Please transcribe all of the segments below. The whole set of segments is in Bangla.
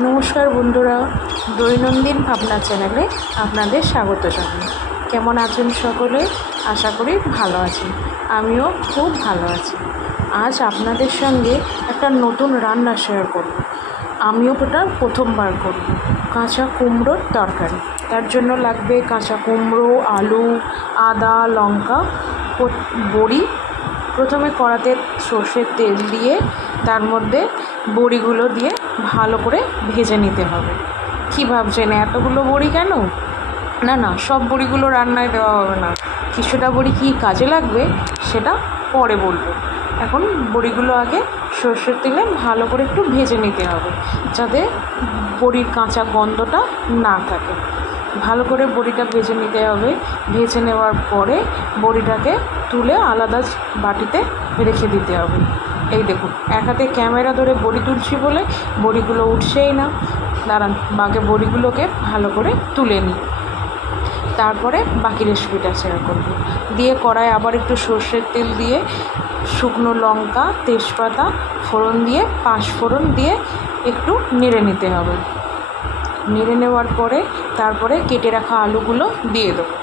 নমস্কার বন্ধুরা, দৈনন্দিন ভাবনা চ্যানেলে আপনাদের স্বাগত জানাই। কেমন আছেন সকলে? আশা করি ভালো আছেন। আমিও খুব ভালো আছি। আজ আপনাদের সঙ্গে একটা নতুন রান্না শেয়ার করব। আমিও ওটা প্রথমবার করব, কাঁচা কুমড়োর তরকারি। তার জন্য লাগবে কাঁচা কুমড়ো, আলু, আদা, লঙ্কা, বড়ি। প্রথমে কড়াতে সর্ষের তেল দিয়ে তার মধ্যে বড়িগুলো দিয়ে ভালো করে ভেজে নিতে হবে। কী ভাবছেন এতগুলো বড়ি কেন? না, সব বড়িগুলো রান্নায় দেওয়া হবে না। কিছুটা বড়ি কী কাজে লাগবে সেটা পরে বলবো। এখন বড়িগুলো আগে সর্ষের তেলে ভালো করে একটু ভেজে নিতে হবে, যাতে বড়ির কাঁচা গন্ধটা না থাকে। ভালো করে বড়িটা ভেজে নিতে হবে। ভেজে নেওয়ার পরে বড়িটাকে তুলে আলাদা বাটিতে রেখে দিতে হবে। এই দেখুন, এক হাতে ক্যামেরা ধরে বড়ি তুলছি বলে বড়িগুলো উঠছেই না। দাঁড়ান, আগে বড়িগুলোকে ভালো করে তুলে নিই, তারপরে বাকি রেসিপিটা শেয়ার করব। দিয়ে কড়াই আবার একটু সর্ষের তেল দিয়ে শুকনো লঙ্কা, তেজপাতা ফোড়ন দিয়ে, পাঁচফোড়ন দিয়ে একটু নেড়ে নিতে হবে। নেড়ে নেওয়ার পরে তারপরে কেটে রাখা আলুগুলো দিয়ে দেবো।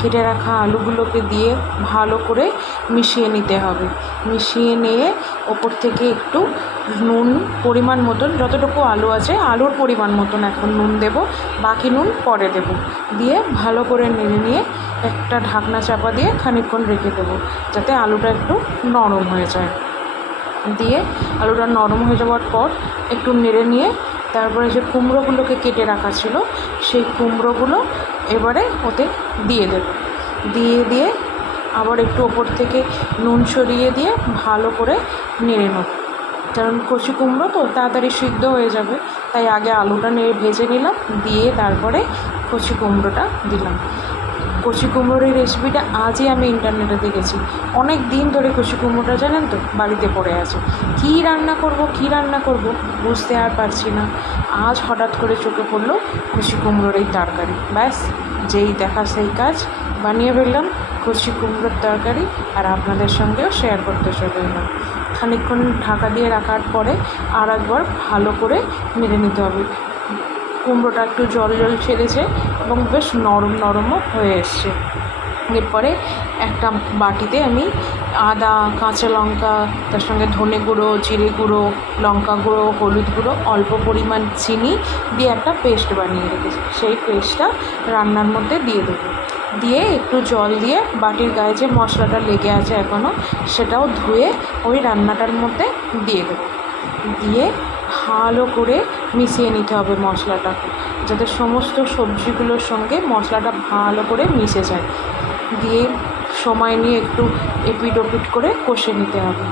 কেটে রাখা আলুগুলোকে দিয়ে ভালো করে মিশিয়ে নিতে হবে। মিশিয়ে নিয়ে ওপর থেকে একটু নুন পরিমাণ মতন, যতটুকু আলু আছে আলুর পরিমাণ মতন এখন নুন দেব, বাকি নুন পরে দেব। দিয়ে ভালো করে নেড়ে নিয়ে একটা ঢাকনা চাপা দিয়ে খানিকক্ষণ রেখে দেবো, যাতে আলুটা একটু নরম হয়ে যায়। দিয়ে আলুটা নরম হয়ে যাওয়ার পর একটু নেড়ে নিয়ে তারপরে যে কুমড়োগুলোকে কেটে রাখা ছিল সেই কুমড়োগুলো এবারে ওতে দিয়ে দেব। দিয়ে আবার একটু ওপর থেকে নুন ছড়িয়ে দিয়ে ভালো করে নেড়ে নেব। কারণ কচি কুমড়ো তো তাড়াতাড়ি সিদ্ধ হয়ে যাবে, তাই আগে আলুটা নেড়ে ভেজে নিলাম, দিয়ে তারপরে কচি কুমড়োটা দিলাম। কচি কুমড়োর এই রেসিপিটা আজই আমি ইন্টারনেটে দেখেছি। অনেক দিন ধরে কচি কুমড়োটা জানেন তো বাড়িতে পড়ে আছে। কী রান্না করব বুঝতে আর পারছি না। আজ হঠাৎ করে চোখে পড়লো কচি কুমড়োর এই তরকারি। ব্যাস, যেই দেখা সেই কাজ, বানিয়ে ফেললাম কচি কুমড়োর তরকারি, আর আপনাদের সঙ্গেও শেয়ার করতে চলে এলাম। খানিকক্ষণ ঢাকা দিয়ে রাখার পরে আর একবার ভালো করে নেড়ে নিতে হবে। কুমড়োটা একটু জল ছেড়েছে এবং বেশ নরমও হয়ে এসছে। এরপরে একটা বাটিতে আমি আদা, কাঁচা লঙ্কা, তার সঙ্গে ধনে গুঁড়ো, জিরে গুঁড়ো, লঙ্কা গুঁড়ো, হলুদ গুঁড়ো, অল্প পরিমাণ চিনি দিয়ে একটা পেস্ট বানিয়ে রেখেছি। সেই পেস্টটা রান্নার মধ্যে দিয়ে দেবো। দিয়ে একটু জল দিয়ে বাটির গায়ে যে মশলাটা লেগে আছে এখনও, সেটাও ধুয়ে ওই রান্নাটার মধ্যে দিয়ে দেবো। দিয়ে ভালো করে মিশিয়ে নিতে হবে মশলাটাকে, যাতে সমস্ত সবজিগুলোর সঙ্গে মশলাটা ভালো করে মিশে যায়। দিয়ে সময় নিয়ে একটু এপিট ওপিট করে কষে নিতে হবে।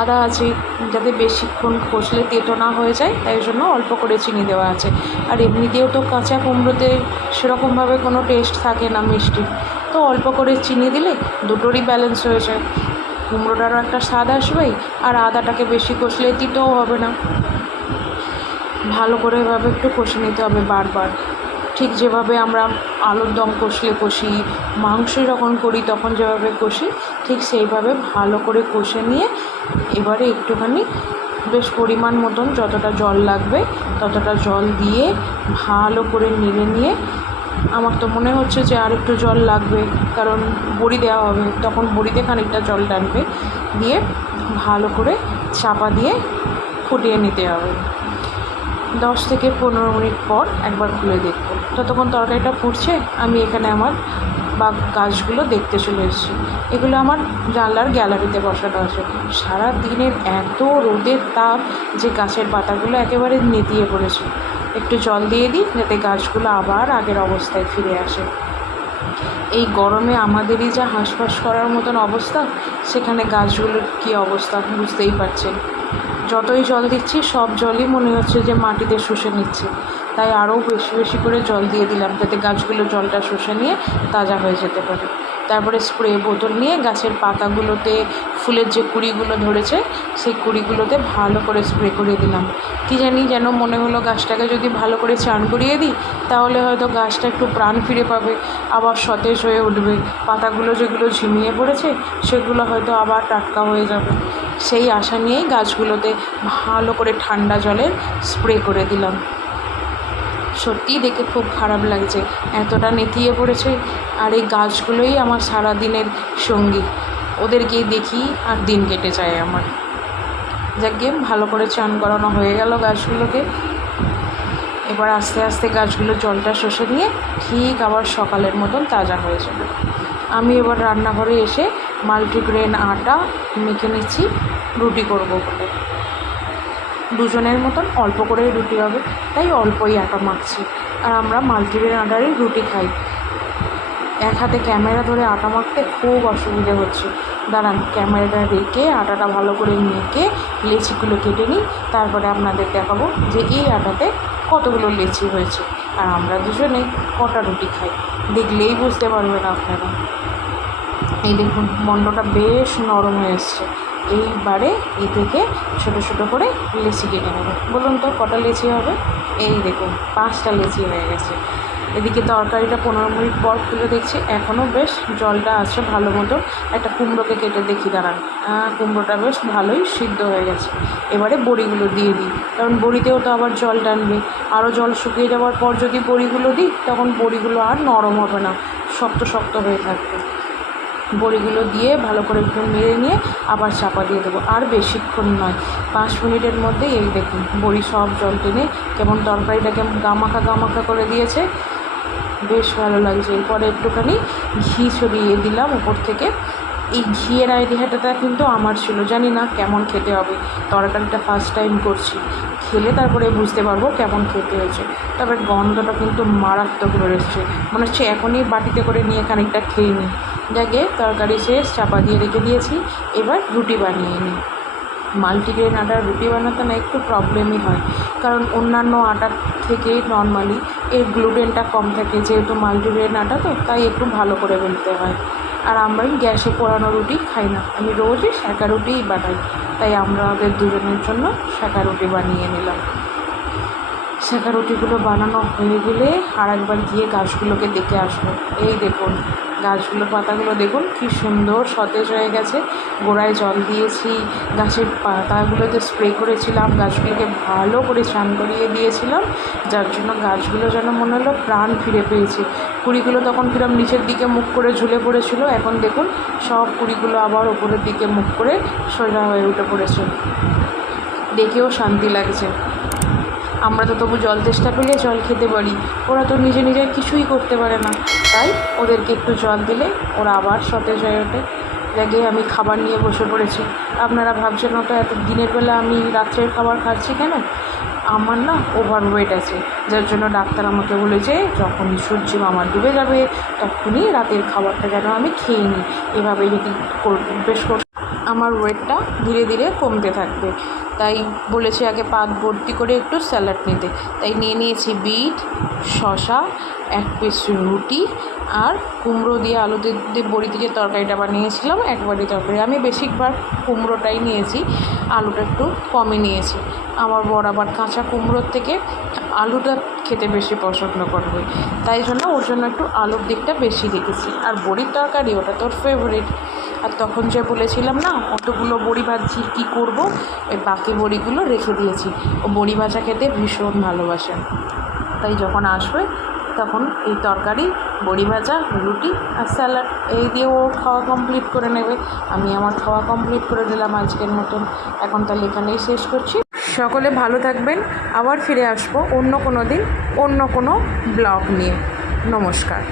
আদা আছে, যাতে বেশিক্ষণ কষলে তেতো না হয়ে যায়, তাই জন্য অল্প করে চিনি দেওয়া আছে। আর এমনিতেও তো কাঁচা কুমড়োতে সেরকমভাবে কোনো টেস্ট থাকে না মিষ্টি, তো অল্প করে চিনি দিলে দুটোরই ব্যালেন্স হয়ে যায়। কুমড়োটারও একটা স্বাদ আসবেই, আর আদাটাকে বেশি কষলে তিতও হবে না। ভালো করে এভাবে একটু কষে নিতে হবে বারবার, ঠিক যেভাবে আমরা আলুর দম কষি, মাংস যখন করি তখন যেভাবে কষি, ঠিক সেইভাবে ভালো করে কষে নিয়ে এবারে একটুখানি বেশ পরিমাণ মতন যতটা জল লাগবে ততটা জল দিয়ে ভালো করে নেড়ে নিয়ে, আমার তো মনে হচ্ছে যে আর একটু জল লাগবে, কারণ বড়ি দেওয়া হবে, তখন বড়িতে খানিকটা জল টানবে। দিয়ে ভালো করে চাপা দিয়ে ফুটিয়ে নিতে হবে। 10 থেকে 15 মিনিট পর একবার খুলে দেখব। ততক্ষণ তরকারিটা ফুটছে, আমি এখানে আমার গাছগুলো দেখতে চলে এসেছি। এগুলো আমার জানলার গ্যালারিতে বসানো আছে। সারা দিনের এত রোদের তাপ যে গাছের পাতাগুলো একেবারে নেতিয়ে পড়েছে। একটু জল দিয়ে দিই, যাতে গাছগুলো আবার আগের অবস্থায় ফিরে আসে। এই গরমে আমাদেরই যা হাঁসফাঁস করার মতন অবস্থা, সেখানে গাছগুলোর কী অবস্থা বুঝতেই পারছেন। যতই জল দিচ্ছি সব জলই মনে হচ্ছে যে মাটিতে শুষে নিচ্ছে, তাই আরও বেশি করে জল দিয়ে দিলাম, যাতে গাছগুলো জলটা শুষে নিয়ে তাজা হয়ে যেতে পারে। তারপরে স্প্রে বোতল নিয়ে গাছের পাতাগুলোতে, ফুলের যে কুঁড়িগুলো ধরেছে সেই কুঁড়িগুলোতে ভালো করে স্প্রে করে দিলাম। কী জানি, যেন মনে হলো গাছটাকে যদি ভালো করে চান করিয়ে দিই তাহলে হয়তো গাছটা একটু প্রাণ ফিরে পাবে, আবার সতেজ হয়ে উঠবে। পাতাগুলো যেগুলো ঝিমিয়ে পড়েছে সেগুলো হয়তো আবার টাটকা হয়ে যাবে। সেই আশা নিয়েই গাছগুলোতে ভালো করে ঠান্ডা জলের স্প্রে করে দিলাম। সত্যিই দেখে খুব খারাপ লাগছে, এতটা নেতিয়ে পড়েছে। আর এই গাছগুলোই আমার সারা দিনের সঙ্গী, ওদেরকে দেখি আর দিন কেটে যায় আমার। যাকে ভালো করে চান করানো হয়ে গেল গাছগুলোকে। এবার আস্তে আস্তে গাছগুলো জলটা শুষে নিয়ে ঠিক আবার সকালের মতন তাজা হয়ে যাবে। আমি এবার রান্নাঘরে এসে মাল্টিগ্রেন আটা মেখে নিচ্ছি রুটি করব বলে। দুজনের মতন অল্প করেই রুটি হবে, তাই অল্পই আটা মাখছি। আর আমরা মাল্টিগ্রেন আটারই রুটি খাই। এক হাতে ক্যামেরা ধরে আটা মাখতে খুব অসুবিধে হচ্ছে। দাঁড়ান, ক্যামেরাটা রেখে আটাটা ভালো করে মেখে লেচিগুলো কেটে নিই, তারপরে আপনাদের দেখাবো যে এই আটাতে কতগুলো লেচি হয়েছে আর আমরা দুজনে কটা রুটি খাই। দেখলেই বুঝতে পারবেন আপনারা। এই দেখুন, মন্ডটা বেশ নরম হয়ে এসছে। এইবারে এই থেকে ছোটো ছোটো করে লেচি কেটে নেবে। বলুন তো কটা লেচি হবে? এই দেখুন 5টা লেচি হয়ে গেছে। এদিকে তরকারিটা 15 মিনিট পর খুলে দেখছি এখনও বেশ জলটা আছে ভালো মতো। একটা কুমড়োকে কেটে দেখি, দাঁড়ান। কুমড়োটা বেশ ভালোই সিদ্ধ হয়ে গেছে। এবারে বড়িগুলো দিয়ে দিই, কারণ বড়িতেও তো আবার জল টানবে। আরও জল শুকিয়ে যাওয়ার পর যদি বড়িগুলো দিই, তখন বড়িগুলো আর নরম হবে না, শক্ত শক্ত হয়ে থাকবে। বড়িগুলো দিয়ে ভালো করে একটু মেরে নিয়ে আবার চাপা দিয়ে দেবো। আর বেশিক্ষণ নয়, 5 মিনিটের মধ্যেই এই দেখুন বড়ি সব জল টেনে কেমন তরকারিটাকে গামাখা গামাখা করে দিয়েছে, বেশ ভালো লাগছে। এরপরে একটুখানি ঘি ছড়িয়ে দিলাম উপর থেকে। এই ঘিয়ের আইডিয়াটা কিন্তু আমার ছিল, জানি না কেমন খেতে হবে। তরকারিটা ফার্স্ট টাইম করছি, খেলে তারপরে বুঝতে পারবো কেমন খেতে হয়েছে। তবে গন্ধটা কিন্তু মারাত্মক বেরোচ্ছে, মনে হচ্ছে এখনই বাটিতে করে নিয়ে খানিকটা খেয়ে নিই। যাকে তরকারি শেষ, চাপা দিয়ে রেখে দিয়েছি। এবার রুটি বানিয়ে নিই। মাল্টিগ্রেন আটার রুটি বানাতে না একটু প্রবলেমই হয়, কারণ অন্যান্য আটার থেকে নর্মালি এর গ্লুটেনটা কম থাকে। যেহেতু মাল্টিগ্রেন আটা তো, তাই একটু ভালো করে বেলতে হয়। আর আমরা গ্যাসে পোড়ানো রুটি খাই না, আমি রোজই সেঁকা রুটিই বানাই। তাই আমাদের দুজনের জন্য সেঁকা রুটি বানিয়ে নিলাম। সেঁকা রুটিগুলো বানানো হয়ে গেলে আর একবার গিয়ে গাছগুলোকে দেখে আসবো। এই দেখুন গাছগুলো, পাতাগুলো দেখুন কী সুন্দর সতেজ হয়ে গেছে। গোড়ায় জল দিয়েছি, গাছের পাতাগুলোতে স্প্রে করেছিলাম, গাছগুলোকে ভালো করে স্নান করিয়ে দিয়েছিলাম, যার জন্য গাছগুলো যেন মনে হলো প্রাণ ফিরে পেয়েছে। কুড়িগুলো তখন কিরম নিচের দিকে মুখ করে ঝুলে পড়েছিল, এখন দেখুন সব কুড়িগুলো আবার ওপরের দিকে মুখ করে সোজা হয়ে উঠে পড়েছে। দেখেও শান্তি লাগছে। আমরা তো তবু জল তেষ্টা পেলে জল খেতে পারি, ওরা তো নিজে নিজে কিছুই করতে পারে না। তাই ওদেরকে একটু জল দিলে ওরা আবার সতেজ হয়ে ওঠে। জাগে আমি খাবার নিয়ে বসে পড়েছি। আপনারা ভাবছেন হয়তো এত দিনের বেলা আমি রাত্রের খাবার খাচ্ছি কেন। আমার না ওভারওয়েট আছে, যার জন্য ডাক্তার আমাকে বলেছে যখনই সূর্য মামা ডুবে যাবে তখনই রাতের খাবারটা যেন আমি খেয়ে নিই। এভাবে যদি বেশ আমার ওয়েটটা ধীরে ধীরে কমতে থাকবে। তাই বলেছি আগে পাত ভর্তি করে একটু স্যালাড নিতে। তাই নিয়ে নিয়েছি বিট, শসা, 1 পিস রুটি আর কুমড়ো দিয়ে আলু দিয়ে বড়ি দিয়ে তরকারিটা বানিয়েছিলাম, একবারই তরকারি। আমি বেশিরভাগ কুমড়োটাই নিয়েছি, আলুটা একটু কমই নিয়েছি। আমার বর আবার কাঁচা কুমড়োর থেকে আলুটা খেতে বেশি পছন্দ করবে, তাই জন্য ওর জন্য একটু আলুর দিকটা বেশি রেখেছি। আর বড়ির তরকারি ওটা তোর ফেভারিট। আর তখন যে বলেছিলাম না অতগুলো বড়ি ভাজি কী করব, ওই বাকি বড়িগুলো রেখে দিয়েছি। ও বড়ি ভাজা খেতে ভীষণ ভালোবাসেন, তাই যখন আসবে তখন এই তরকারি, বড়ি ভাজা, রুটি আর স্যালাড এই দিয়ে ও খাওয়া কমপ্লিট করে নেবে। আমি আমার খাওয়া কমপ্লিট করে দিলাম আজকের মতন। এখন তাহলে এখানেই শেষ করছি। সকলে ভালো থাকবেন, আবার ফিরে আসবো অন্য কোনো দিন অন্য কোনো ব্লগ নিয়ে। নমস্কার।